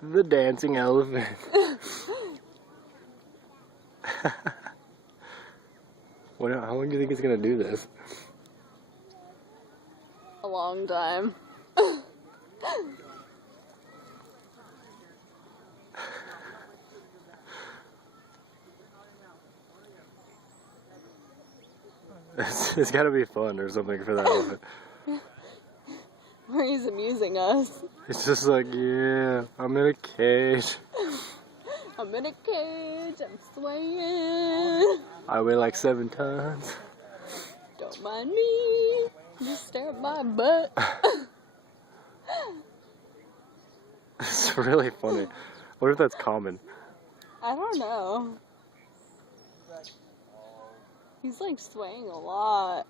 The dancing elephant. How long do you think it's gonna do this? A long time. It's gotta be fun or something for that elephant. Or he's amusing us. It's just like, yeah, I'm in a cage. I'm in a cage, I'm swaying. I weigh like 7 tons. Don't mind me, just stare at my butt. It's really funny. What if that's common? I don't know. He's like swaying a lot.